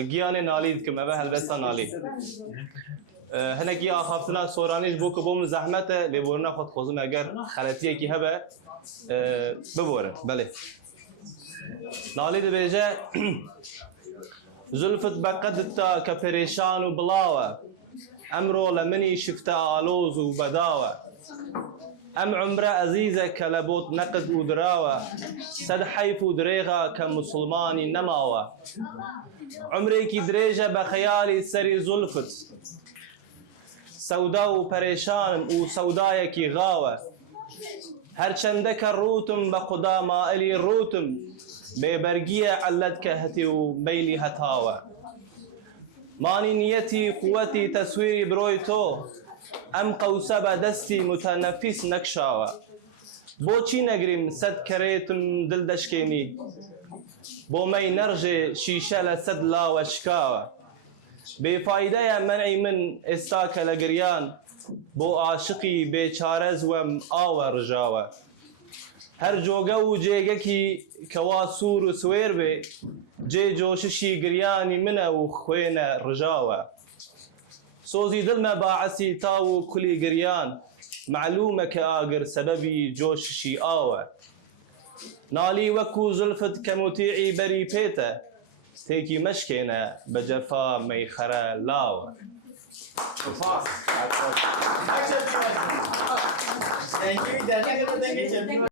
گیان نالی دکم اوه هلبستا نالی هنه گیا خافتنا سورانیش بو که بوم زحمت لیبورنا خود خوزم اگر خلطیه کی هبه ببوره بله نالی ده بیجه زلفت بقدتا كبريشان وبلاوة أمرو لمني شفتا آلوز وبداوة أم عمره عزيزة كلبوت نقد ودراوة سد حيف ودريغة كمسلماني نماوة عمريكي دريجة بخيالي سري زلفت سودا وبريشان وسودايكي غاوة هرچندك الروتم بقداما إلي الروتم ببرقية علتك هتي وميلي هتاوة ماني نيتي قوتي تسويري برويتو أم قوسبة دستي متنفس نكشاوة بو چي نقريم سد كريتم دل دشكيني بو مي نرجي شيشة لسد لا وشكاوة بفايدة منعي من استاك لقريان بو عاشقي بيچارز وم آوة رجاوة هر جوگه و جیگه کی کوا سور و سویر به جی جوششی گریانی منه و خوین رجاوه سوزی دل ما باعثی تاو کلی گریان معلومه که آگر سببی جوششی آوه نالی وکو زلفت کموتیعی بری پیته تیکی مشکینه بجفا میخره لاوه Thank you.